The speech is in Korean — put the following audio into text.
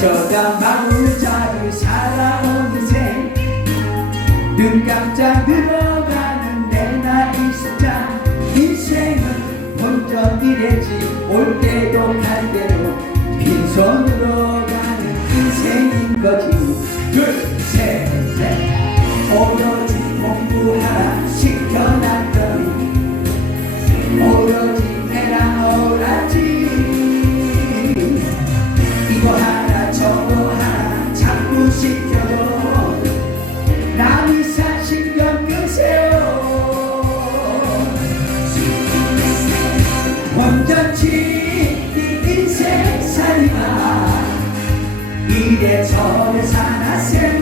어쩌다 잡을 살아온 인생 눈 깜짝 들어가는 내 나이 숫자. 인생은 본전이랬지 올 때도 갈 때도 빈손으로 가는 인생인 거지. 둘 이게 저의 산하세